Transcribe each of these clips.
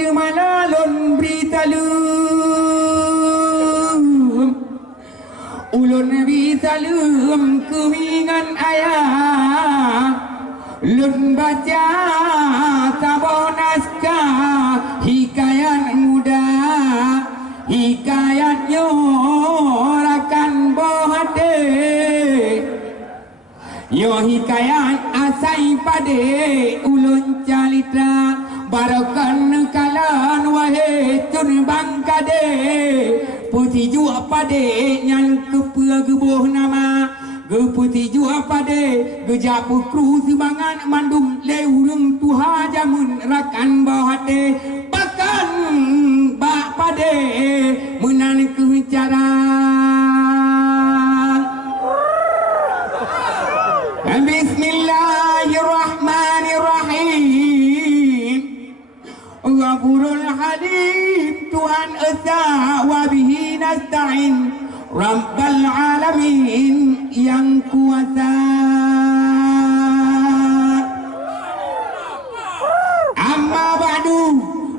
jemalalun britalum ulun britalum kumingan ayah lun baca tabon naskah hikayat muda hikayat nyorakan bohade yo hikayat asai pade ulun calitra barakan kalan wahe cun bangkade putih jua pade nyan kepua gebuh nama geputi jua pade gejapu kru sibangan mandum leurung tuha jamun rakan bahate bahkan bak pade menan kebicara Bismillahirrahmanirrahim Ghafurul Halim Tuhan Esa wabihi nasta'in Rabbal Alamin yang kuasa. Amma ba'du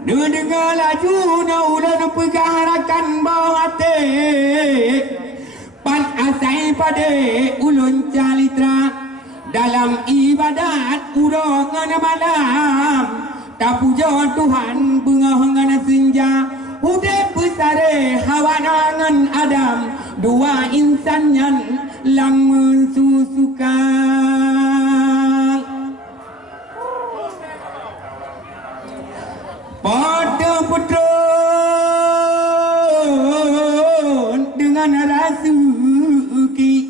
dengar laju ulan pegarakan bawate pan asai pada ulun calitra dalam ibadat urongan malam tapuja Tuhan bunga senja udep besare hawanangan Adam dua insan yang lamun susukan pada putron dengan rasuki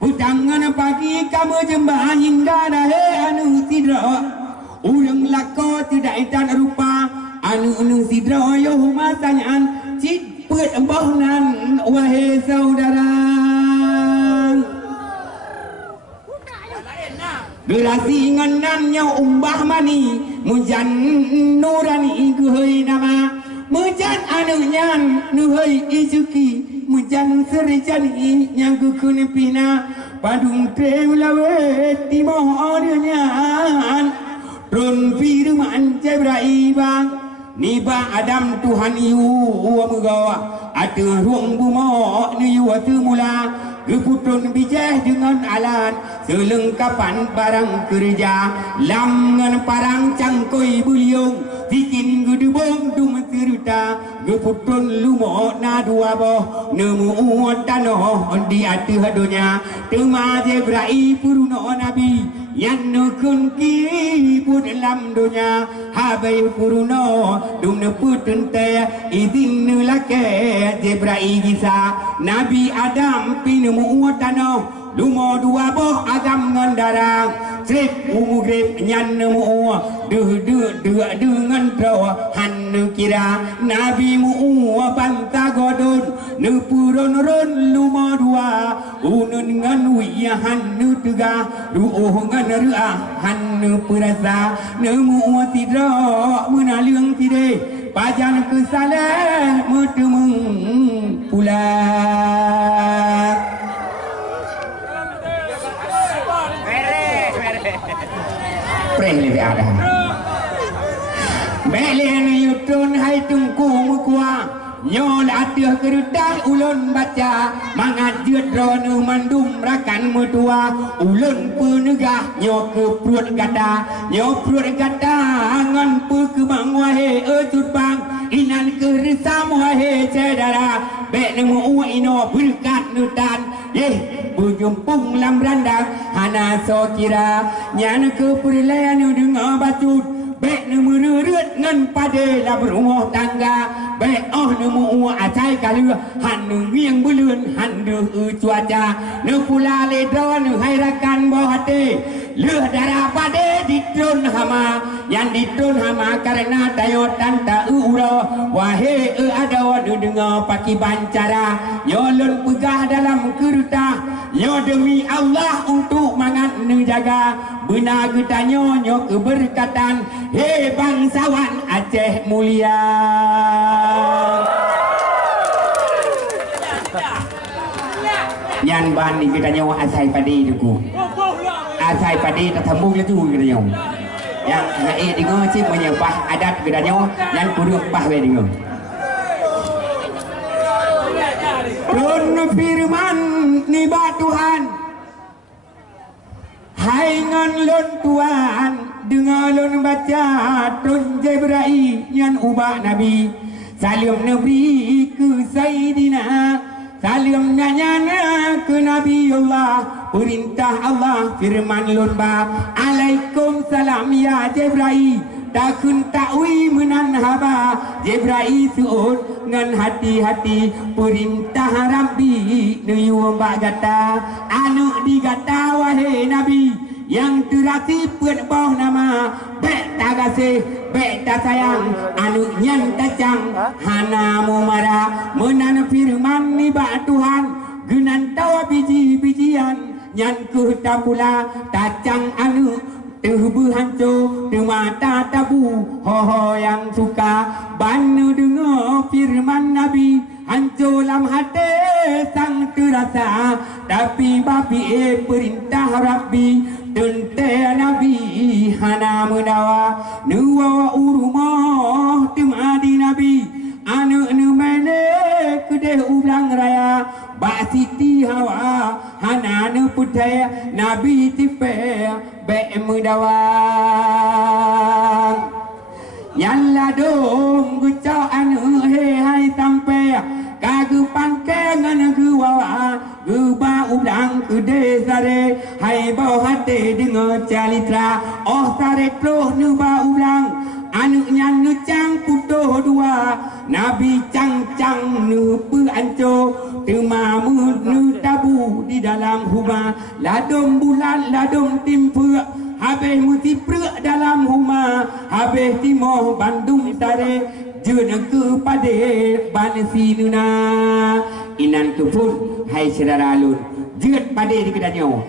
putangan pagi kamu jembah hingga dahe anu sidra ulang lako tidak itan rupa anu sidra yo masanyaan cid put embahnan wahai saudara gerasi nganannya umbah mani mujan nurani guhai nama mujan anunya nuhai isuki mujan serjani yang gukun pina padung trewlawe timo ornyan ron firman Jibril Niba Adam Tuhan iu mugawa ada ruang buma ni watu mula keputun bijah dengan alat selengkapan barang kerja lamngan parang cangkoi buliung bikin gedubong dum cerita keputun lumo na dua boh nemu tanoh di ati hadonya tema Jibril puruno nabi yang nukun ki pun lam dunia habai puruno dum neputun te izin nulake Jibril gisa Nabi Adam pinemu tano lumo dua boh agam ngandarang srip umugrip nyan nemu dua dengan trawa han kira Nabi mu banta godon nepuron ron lumo dua unun ngan wiyahan nu tega ruoh ngan ruah han perasa nemu tidra menaliang tide pajan kesalah mutemung pula preng lebih ada belen yutun hai tungku mukwa nyol atiah kerudang ulun baca mangajut ronu mandum rakan mutua ulun penegah nyo ke perut gada ngan pu kemang wahe ejut bang inan keresam wahe cedara bek nemu ino berkat nutan berjumpung lam randang hana so kira nyan ke perlayan dengar bacut bek nemu rurut ngan pada la berumah tangga bek nemu acai kalu han ngiang belun han cuaca ne pula ledron hairakan bohate leh darah pada ditron hama yang ditron hama karena tayo tanta uro wahe ada dengar paki bancara nyolon pegah dalam keruta nyo demi Allah untuk mangat menjaga benar getanyo nyo keberkatan he bangsawan Aceh mulia yan ban ni getanyo asai padi duku asai padi tak tembung le tu getanyo Yang naik dengar si menyembah adat kedanya yang kudu pah we dengar. Tun firman ni ba Tuhan. Hai ngan lon Tuhan dengar lon baca tun Jibril yang ubah Nabi. Salam Nabi ke Sayyidina, salam nanyana ke Nabi Allah. Perintah Allah firman lon ba alaikum salam ya Jibril. Takun takwi menan haba Jibril suut ngan hati-hati perintah Rabbi nuyu ba gata anu digata wahai Nabi yang terasi pun bawah nama bek tak kasih bek tak sayang anu nyan tacang hana mumara menan firman ni ba Tuhan genan tawa biji-bijian nyan ku tapula tacang anu tubuh hancur mata tabu ho yang suka banu dengar firman Nabi hancur dalam hati sang terasa tapi bapi perintah Rabbi tente Nabi hana menawa nuwa urumah temadi Nabi anu nu mene kedeh ulang raya Bak Siti Hawa hana nu putih Nabi tipe be mudawang yang ladung gucau anu he hai sampai kagu pangke ngan gu wawa gu ba ulang kude sare hai bau hati dengar calitra oh sare troh nu ba ulang anu nyan nu cang putuh dua Nabi cang-cang nu pu anco temamu nu tabu di dalam huma ladung bulan ladung timpuk habis muti prek dalam huma habis timoh Bandung tare jeuna ke pade ban sinuna inan tu pun hai saudara alun jeut pade di kedanyo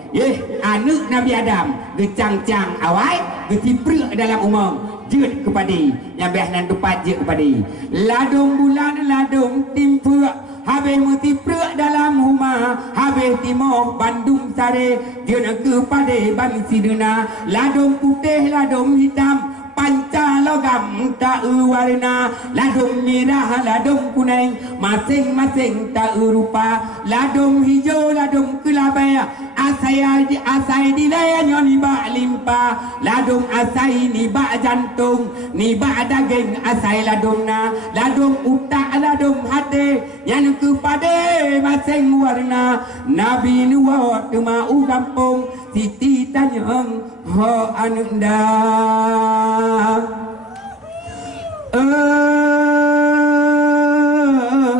anak Nabi Adam gecang-cang awai getiprek dalam umam jeut kepada yang biasa tempat jeut kepada ladung bulan ladung timpuk habis muti prek dalam rumah habis timoh Bandung sare jeuna kepada ban siduna ladung putih ladung hitam panca logam tak warna ladung merah ladung kuning masing-masing tak rupa ladung hijau ladung kelabai asai di layanya ni bak limpa ladung asai ni bak jantung ni bak daging asai ladungna ladung utak ladung hati yang kepada masing warna Nabi nuwat mau kampung Siti tanyang ho anunda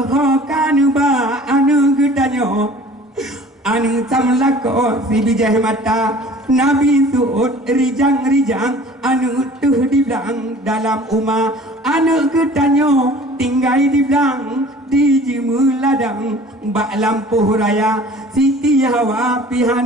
ho kanuba anu gedanyo anu samlako si bijah mata Nabi suut rijang-rijang anu tuh di belang dalam umah anu gedanyo tinggal di belang di jimu ladang bak lampu raya Siti Hawa pihana